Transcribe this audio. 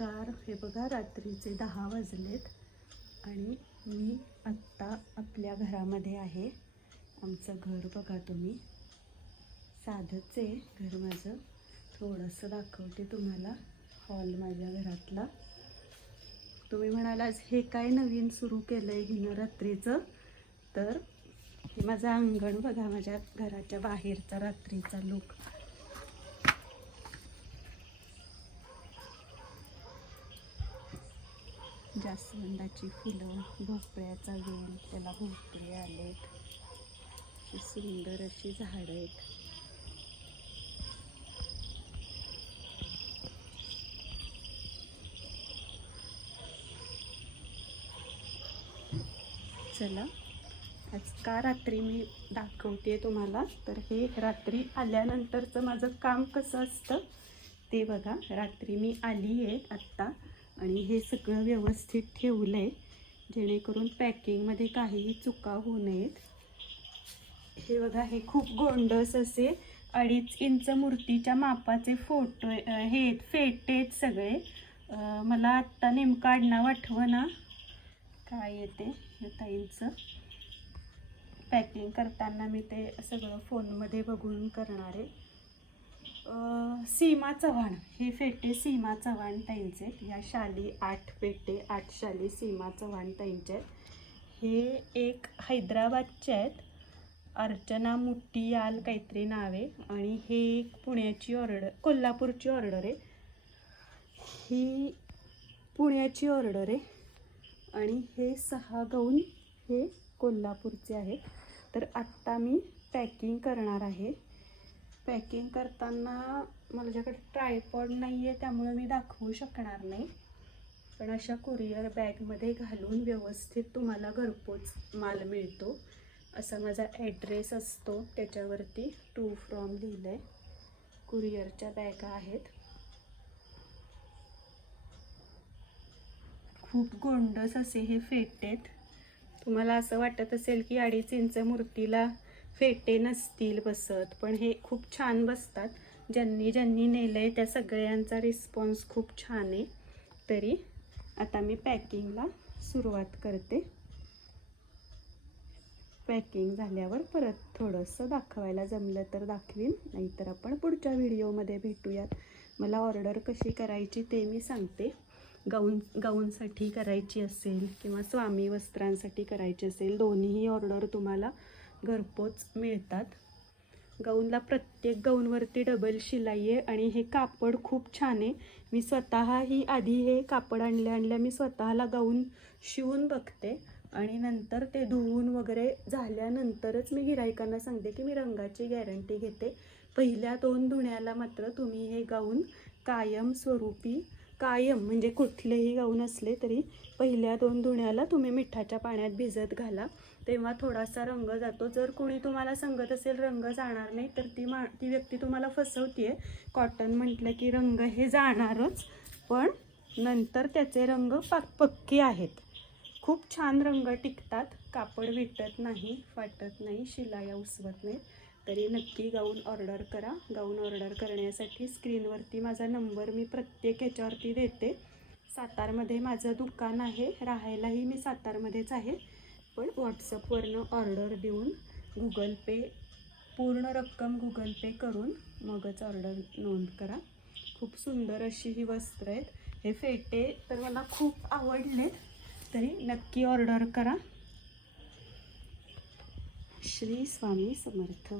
नमस्कार. हे बघा रात्रीचे दहा वाजलेत आणि मी आत्ता आपल्या घरामध्ये आहे. आमचं घर बघा तुम्ही. साधंच आहे घर माझं. थोडंसं दाखवते तुम्हाला हॉल माझ्या घरातला. तुम्ही म्हणाल आज हे काय नवीन सुरू केलं आहे हिनं रात्रीचं? तर हे माझं अंगण बघा माझ्या घराच्या बाहेरचा रात्रीचा लुक जास्वंदाची फुलं भोपळ्याचा वेल त्याला भोपळे आलेत. अशी सुंदर अशी झाडं आहेत. चला आज का रात्री मी दाखवते तुम्हाला? तर हे रात्री आल्यानंतरचं माझं काम कसं असतं ते बघा. रात्री मी आली आहे आत्ता. आणि हे सगळं व्यवस्थित ठेवलं आहे जेणेकरून पॅकिंगमध्ये काहीही चुका होऊ नयेत. हे बघा हे खूप गोंडस असे अडीच इंच मूर्तीच्या मापाचे फोटो हे फेटे आहेत सगळे. मला आत्ता नेमकं आडनाव आठवना. काय येते ताईंचं. पॅकिंग करताना मी ते सगळं फोनमध्ये बघून करणार आहे. सीमा चव्हाण. हे फेटे सीमा चव्हाण ताईंचे. या शाली आठ पेटे आठ शाली सीमा चव्हाण ताईंचे आहेत. हे एक हैदराबादचे आहेत. अर्चना मुट्टीयाल काहीतरी नाव आहे. आणि हे एक पुण्याची ऑर्डर कोल्हापूरची ऑर्डर आहे. ही पुण्याची ऑर्डर आहे. आणि हे सहा गाऊन हे कोल्हापूरचे आहेत. तर आत्ता मी पॅकिंग करणार आहे. पॅकिंग करताना माझ्याकडे ट्रायपॉड नाही आहे त्यामुळे मी दाखवू शकणार नाही. पण अशा कुरिअर बॅगमध्ये घालून व्यवस्थित तुम्हाला घरपोच माल मिळतो. असा माझा ॲड्रेस असतो. त्याच्यावरती टू फ्रॉम लिहिलं आहे कुरिअरच्या बॅगा आहेत. खूप गोंडस असे हे फेटेत. तुम्हाला असं वाटत असेल की अडीच इंच मूर्तीला फेटे नसतील बसत पण हे खूप छान बसतात. ज्यांनी ज्यांनी नेलं आहे त्या सगळ्यांचा रिस्पॉन्स खूप छान आहे. तरी आता मी पॅकिंगला सुरुवात करते. पॅकिंग झाल्यावर परत थोडंसं दाखवायला जमलं तर दाखवीन नाहीतर आपण पुढच्या व्हिडिओमध्ये भेटूयात. मला ऑर्डर कशी करायची ते मी सांगते. गाऊन गाऊनसाठी करायची असेल किंवा स्वामी वस्त्रांसाठी करायची असेल दोन्हीही ऑर्डर तुम्हाला घरपोच मिळतात. गाऊनला प्रत्येक गाऊनवरती डबल शिलाई आहे आणि हे कापड खूप छान आहे. मी स्वतःही आधी हे कापड आणल्या आणल्या मी स्वतःला गाऊन शिवून बघते आणि नंतर ते धुवून वगैरे झाल्यानंतरच मी गिरायकांना सांगते की मी रंगाची गॅरंटी घेते. पहिल्या दोन धुण्याला मात्र तुम्ही हे गाऊन कायमस्वरूपी कायम म्हणजे कुठलेही गाऊन असले तरी पहिल्या दोन धुण्याला तुम्ही मिठाच्या पाण्यात भिजत घाला. तेव्हा थोडासा रंग जातो. जर कोणी तुम्हाला सांगत असेल रंग जाणार नाही तर ती मा ती व्यक्ती तुम्हाला फसवते कॉटन म्हटलं की रंग हे जाणारच पण नंतर त्याचे रंग पाक पक्के आहेत. खूप छान रंग टिकतात. कापड विटत नाही फाटत नाही शिलाया उसवत नाहीत. तरी नक्की गाऊन ऑर्डर करा. गाऊन ऑर्डर करण्यासाठी स्क्रीनवरती माझा नंबर मी प्रत्येक ह्याच्यावरती देते. सातारमध्ये माझं दुकान आहे. राहायलाही मी सातारमध्येच आहे. आपण व्हॉट्सअपवरनं ऑर्डर देऊन गुगल पे पूर्ण रक्कम गुगल पे करून मगच ऑर्डर नोंद करा. खूप सुंदर अशी ही वस्त्र आहेत. हे फेटे तर मला खूप आवडलेत तरी नक्की ऑर्डर करा. श्री स्वामी समर्थ.